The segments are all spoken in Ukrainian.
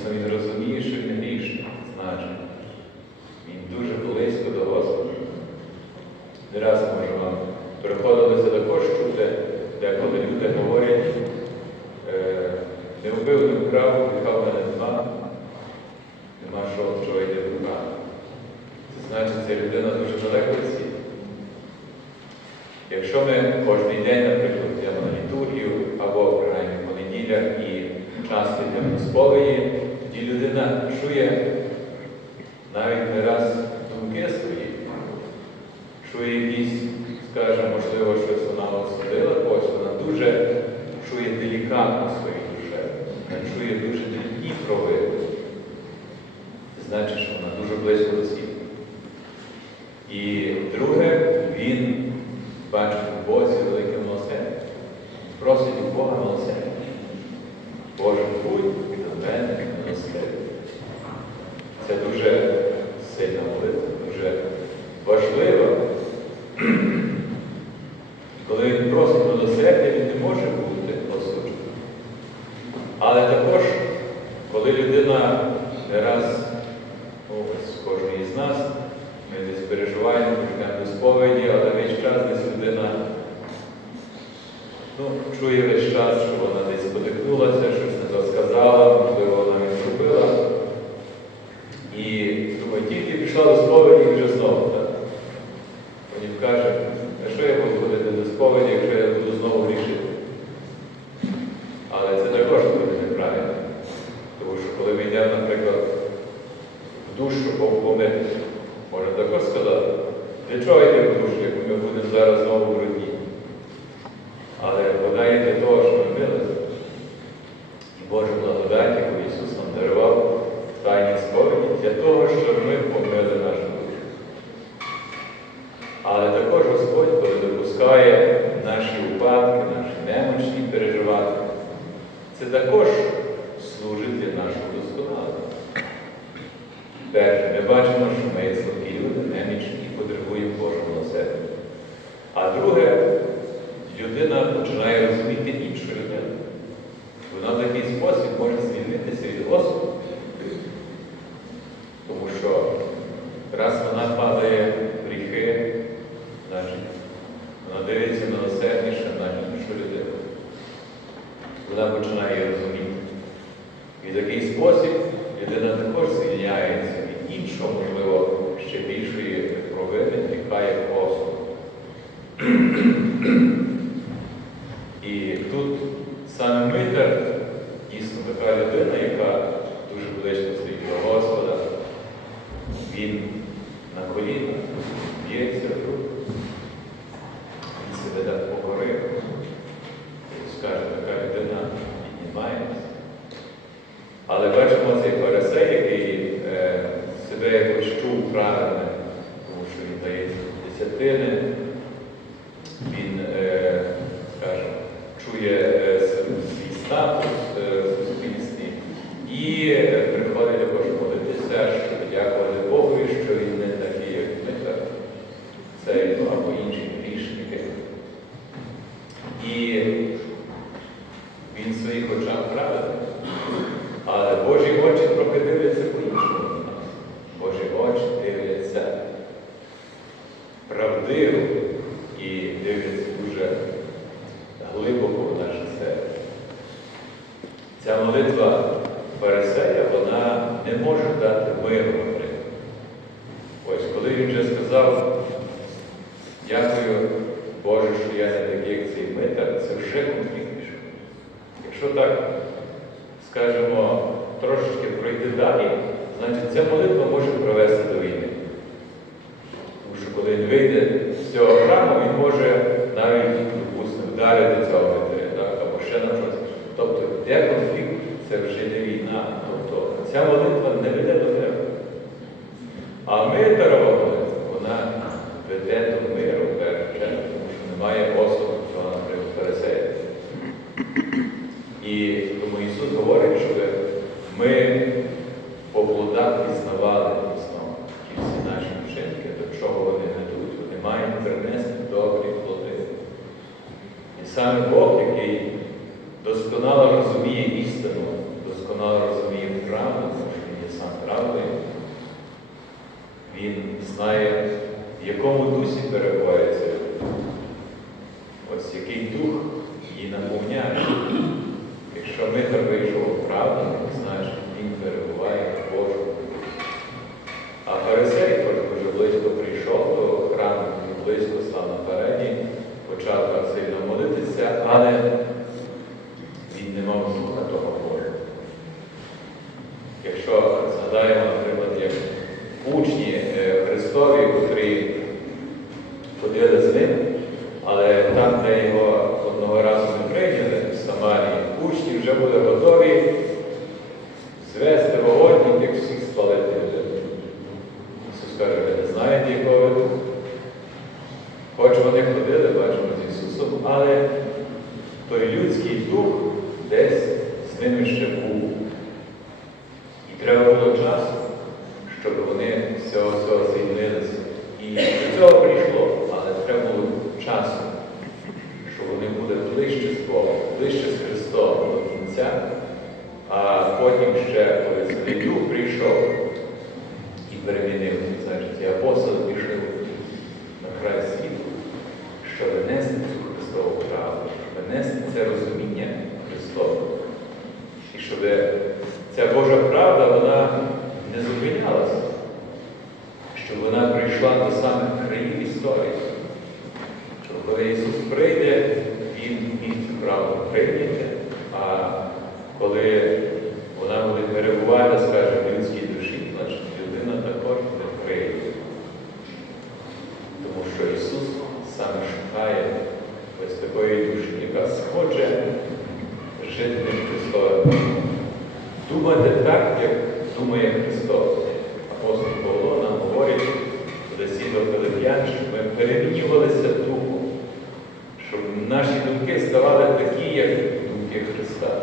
що Він розуміє, що він грішний, значить. Він дуже близько до Господа. Не раз може вам приходилося також чути, де коли люди говорять, е, не вбив, не вкрав, віхав мене нема, нема що, що йде в руках. Це значить, ця людина дуже далеко від світу. Якщо ми кожен день, наприклад, йдемо на літургію або в по неділях і часто йдемо до сповії, Значить, Перше, ми бачимо, що ми є слабкі люди, немічні і потребуємо Божого милосердя. А друге, людина починає розуміти іншу людину. Вона в такий спосіб може звільнитися від осуду. Тому що раз вона падає в ріхи, вона дивиться милосердніше на іншу людину. Вона починає розуміти. І в такий спосіб людина також звільняється іншого, можливо, ще більшої провини тікає. фіксує е, свій статус е, суспільстві і е, приходить також молитися, щоб дякувати Богу, що він не такий, як ми так. Це ну, або інші грішники. І він в своїх очах правильний, Але Божі очі трохи дивляться по-іншому. Божі очі дивляться правдиво. Якщо так, скажімо, трошечки пройти далі, значить ця молитва може привести до війни. розуміє істину, досконало розуміє правду, тому що він є сам правдою. Він знає, в якому дусі перебувається. Ось який дух її наповняє. Якщо ми вийшов правду, ця Божа правда, вона не зупинялася, щоб вона прийшла до самих країв історії. Щоб коли Ісус прийде, Він міг цю правду прийняти, а коли вона буде перебувати, скаже, в людській душі, значить людина також не прийде. Тому що Ісус саме шукає ось такої душі, яка схоче жити. Думати так, як думає Христос. Апостол Павло нам говорить в листі до Филип'ян, щоб ми перемінювалися духом, щоб наші думки ставали такі, як думки Христа.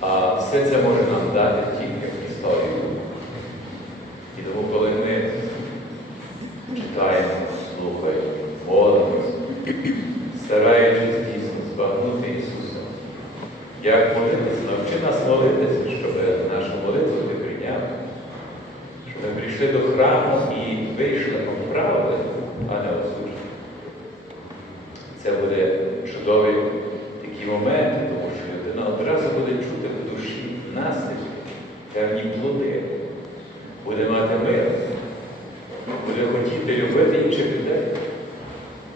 А все це може нам дати тільки Христові. І тому, коли ми читаємо, слухаємо, молимося, стараючись дійсно збагнути Ісуса, як молитися, навчи нас молитися, щоб нашу молитву ти прийняв, щоб ми прийшли до храму і вийшли оправдани, а не осуджені. Це буде чудовий такі моменти, тому що людина одразу буде чути в душі наслідки, певні плоди, буде мати мир, буде хотіти любити інших людей.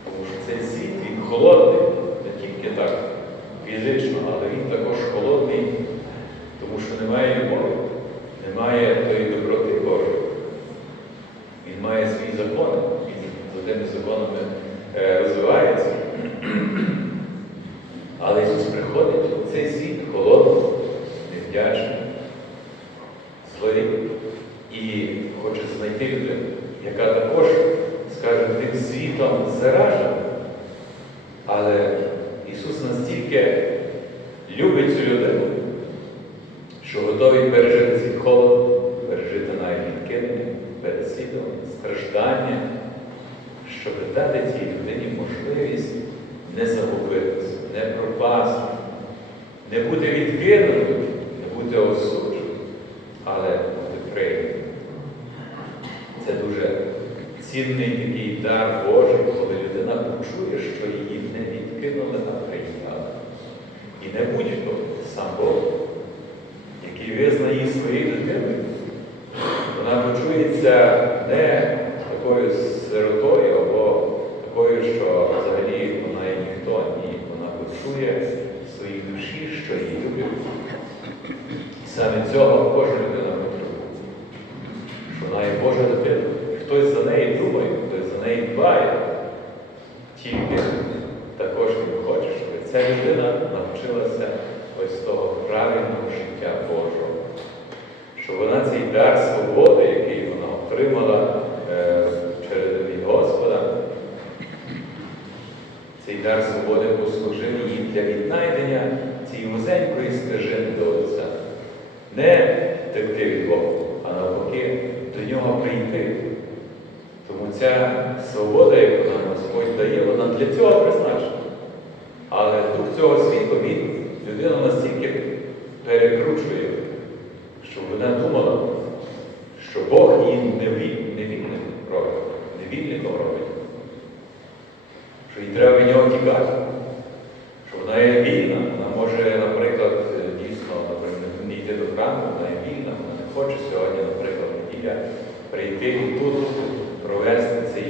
Тому що цей світ, він холодний, не тільки так фізично, але він також холодний, тому що немає любові, немає тої доброти Божої. Він має свій закон, він за тими законами е, розвивається. Але Ісус приходить у цей світ холодний, невдячний, злий і хоче знайти людину, яка також, скажімо, тим світом заражена. Але Ісус настільки любить цю людину, що готовий пережити цей холод, пережити навіть відкидання, переслідування, страждання, щоб дати цій людині можливість не загубитися, не пропасти, не бути відкинутим, не бути осудженим, але бути прийнятим. Це дуже цінний такий дар Божий, коли людина почує, що її не відкинули, а прийняли. І не будь-хто сам Бог, який визнає своєю дитиною. Вона почується не такою сиротою або такою, що взагалі вона є ніхто, ні. Вона почує в своїй душі, що її люблять. І саме цього кожна людина потребує. Що вона є Божа дитина. І Хтось за неї думає, хтось за неї дбає. Тільки також він хоче, щоб ця людина навчилася ось того правильного життя Божого. Щоб вона цей дар свободи, який вона отримала е, через від Господа, цей дар свободи послужив їй для віднайдення цієї вузенької стежини до Отця. Не втекти від Бога, а навпаки до нього прийти. Тому ця свобода, яку нам Господь дає, вона для цього призначена. Але дух цього світу, він людину настільки перекручує, щоб вона думала, що Бог і неві- невільним робить, невільником робить. Що їй треба від нього тікати. Що вона є вільна, вона може, наприклад, е, дійсно, наприклад, не йти до храму, вона є вільна, вона не хоче сьогодні, наприклад, неділя, прийти і тут провести цей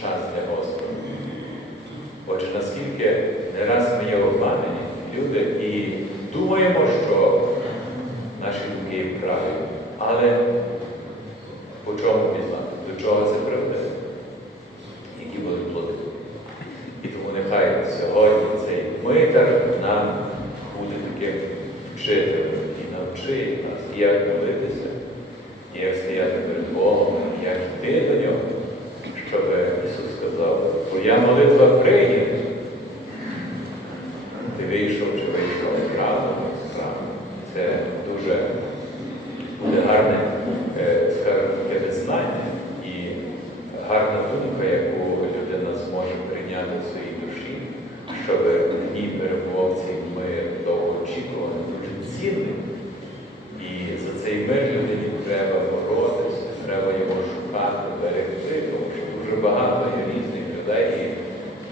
час для Господа. Отже, наскільки не раз ми є обманені, люди, і думаємо, що наші думки є правильні, але по чому пізнати? До чого це приведе? Які будуть плоди? І тому нехай сьогодні цей митар нам буде таким вчителем і навчить нас, як молитися, як стояти перед Богом, як йти до нього, щоб Ісус сказав, твоя молитва прийняла. Ти вийшов чи вийшов правильно, справно. Це дуже буде гарне, е, скажімо, таке визнання і гарна думка, яку людина зможе прийняти в своїй душі, щоб в ній перебував цей мир довгоочікуваний, дуже цінний. І за цей мир людині треба боротися, треба його шукати, берегти, тому що дуже багато є різних людей і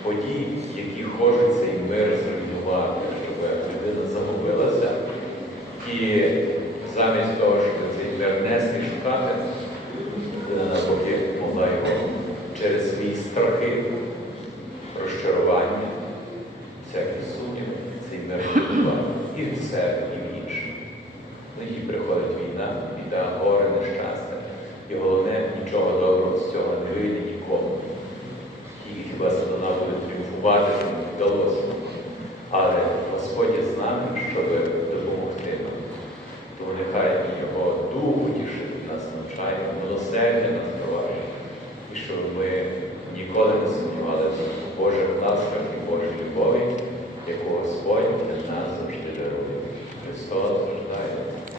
подій, які хочуть цей мир зруйнувати, щоб людина загубилася. І замість того, щоб цей мир нести і шукати, навпаки могла його через свої страхи, розчарування, всякі сумніви, цей мир і в себе, і в інших. Тоді приходить війна, біда, горе, нещастя. І головне, нічого доброго з цього не вийде нікому. Тільки хіба сатана буде тріумфувати,